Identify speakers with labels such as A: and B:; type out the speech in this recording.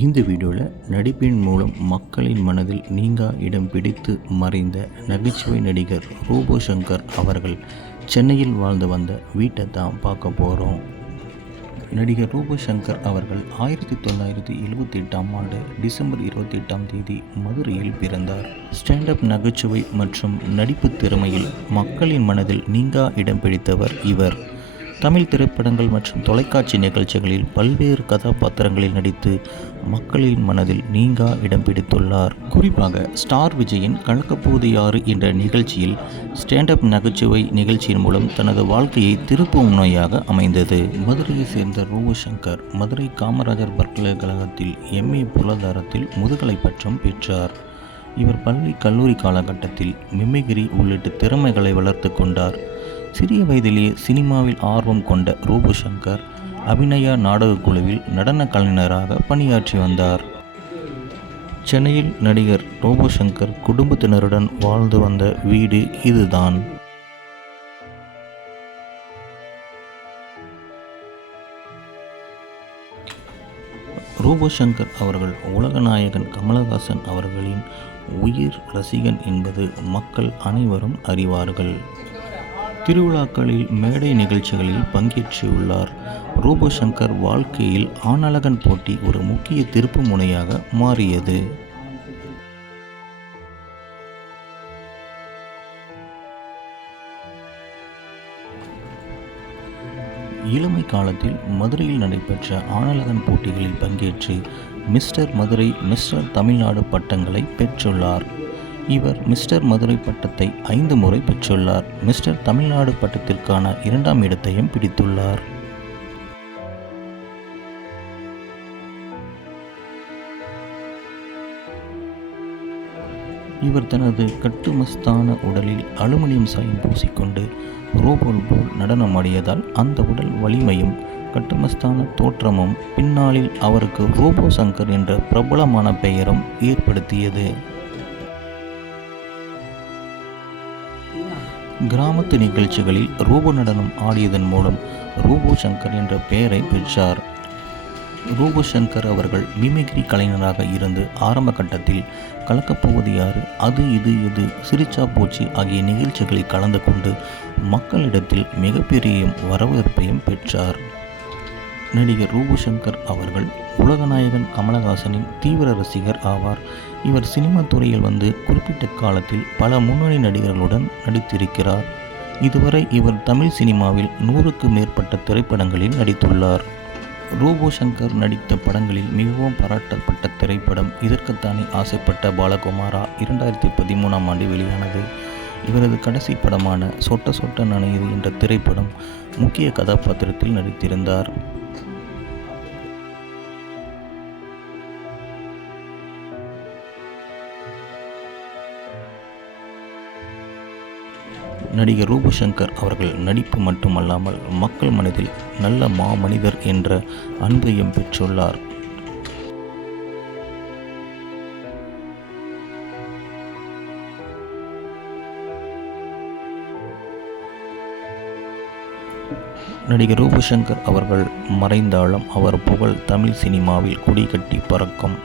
A: இந்த வீடியோவில் நடிப்பின் மூலம் மக்களின் மனதில் நீங்கா இடம் பிடித்து மறைந்த நகைச்சுவை நடிகர் ரூபோ சங்கர் அவர்கள் சென்னையில் வாழ்ந்து வந்த வீட்டை தான் பார்க்க போகிறோம் நடிகர் ரூபசங்கர் அவர்கள் ஆயிரத்தி தொள்ளாயிரத்தி எழுபத்தி எட்டாம் ஆண்டு டிசம்பர் இருபத்தி எட்டாம் தேதி மதுரையில் பிறந்தார். ஸ்டாண்டப் நகைச்சுவை மற்றும் நடிப்பு திறமையில் மக்களின் மனதில் நீங்கா இடம் பிடித்தவர் இவர். தமிழ் திரைப்படங்கள் மற்றும் தொலைக்காட்சி நிகழ்ச்சிகளில் பல்வேறு கதாபாத்திரங்களில் நடித்து மக்களின் மனதில் நீங்கா இடம் பிடித்துள்ளார். குறிப்பாக ஸ்டார் விஜயின் கலக்கப்போது யாரு என்ற நிகழ்ச்சியில் ஸ்டாண்டப் நகைச்சுவை நிகழ்ச்சியின் மூலம் தனது வாழ்க்கையை திருப்பும் நோயாக அமைந்தது. மதுரையை சேர்ந்த ரூபசங்கர் மதுரை காமராஜர் பல்கலைக்கழகத்தில் எம்ஏ பொருளாதாரத்தில் முதுகலை பட்டம் பெற்றார். இவர் பள்ளி கல்லூரி காலகட்டத்தில் மிமிகிரி உள்ளிட்ட திறமைகளை வளர்த்து கொண்டார். சிறிய வயதிலேயே சினிமாவில் ஆர்வம் கொண்ட ரோபோ சங்கர் அபிநயா நாடகக் குழுவில் நடன கலைஞராக பணியாற்றி வந்தார். சென்னையில் நடிகர் ரோபோ சங்கர் குடும்பத்தினருடன் வாழ்ந்து வந்த வீடு இதுதான். ரோபோ சங்கர் அவர்கள் உலகநாயகன் கமலஹாசன் அவர்களின் உயிர் ரசிகன் என்பது மக்கள் அனைவரும் அறிவார்கள். திருவிழாக்களில் மேடை நிகழ்ச்சிகளில் பங்கேற்றுள்ளார் ரூபசங்கர் வாழ்க்கையில் ஆணழகன் போட்டி ஒரு முக்கிய திருப்பு முனையாக மாறியது. இளமை காலத்தில் மதுரையில் நடைபெற்ற ஆனலகன் போட்டிகளில் பங்கேற்று மிஸ்டர் மதுரை மிஸ்டர் தமிழ்நாடு பட்டங்களை பெற்றுள்ளார். இவர் மிஸ்டர் மதுரை பட்டத்தை ஐந்து முறை பெற்றுள்ளார். மிஸ்டர் தமிழ்நாடு பட்டத்திற்கான இரண்டாம் இடத்தையும் பிடித்துள்ளார். இவர் தனது கட்டுமஸ்தான உடலில் அலுமினியம் சாயம் பூசிக்கொண்டு ரோபோல் போல் நடனமாடியதால் அந்த உடல் வலிமையும் கட்டுமஸ்தான தோற்றமும் பின்னாளில் அவருக்கு ரோபோ சங்கர் என்ற பிரபலமான பெயரும் ஏற்படுத்தியது. கிராமத்து நிகழ்ச்சிகளில் ரோபோ நடனம் ஆடியதன் மூலம் ரூபோ சங்கர் என்ற பெயரை பெற்றார். ரூபோ சங்கர் அவர்கள் மிமிக்ரி கலைஞராக இருந்து ஆரம்ப கட்டத்தில் கலக்கப்போவது யாரு அது இது இது சிரிச்சா பூச்சி ஆகிய நிகழ்ச்சிகளில் கலந்து கொண்டு மக்களிடத்தில் மிகப்பெரிய வரவேற்பையும் பெற்றார். நடிகர் ரூபு சங்கர் அவர்கள் உலகநாயகன் கமலஹாசனின் தீவிர ரசிகர் ஆவார். இவர் சினிமா துறையில் வந்து குறிப்பிட்ட காலத்தில் பல முன்னணி நடிகர்களுடன் நடித்திருக்கிறார். இதுவரை இவர் தமிழ் சினிமாவில் நூறுக்கு மேற்பட்ட திரைப்படங்களில் நடித்துள்ளார். ரோபோ சங்கர் நடித்த படங்களில் மிகவும் பாராட்டப்பட்ட திரைப்படம் இதற்குத்தானே ஆசைப்பட்ட பாலகுமாரா இரண்டாயிரத்தி பதிமூணாம் ஆண்டு வெளியானது. இவரது கடைசி படமான சொட்ட சொட்ட நனையுது என்ற திரைப்படம் முக்கிய கதாபாத்திரத்தில் நடித்திருந்தார். நடிகர் ரூபசங்கர் அவர்கள் நடிப்பு மட்டுமல்லாமல் மக்கள் மனதில் நல்ல மாமனிதர் என்ற அன்பையும் பெற்றுள்ளார். நடிகர் ரூபசங்கர் அவர்கள் மறைந்தாலும் அவர் புகழ் தமிழ் சினிமாவில் குடிகட்டி பறக்கும்.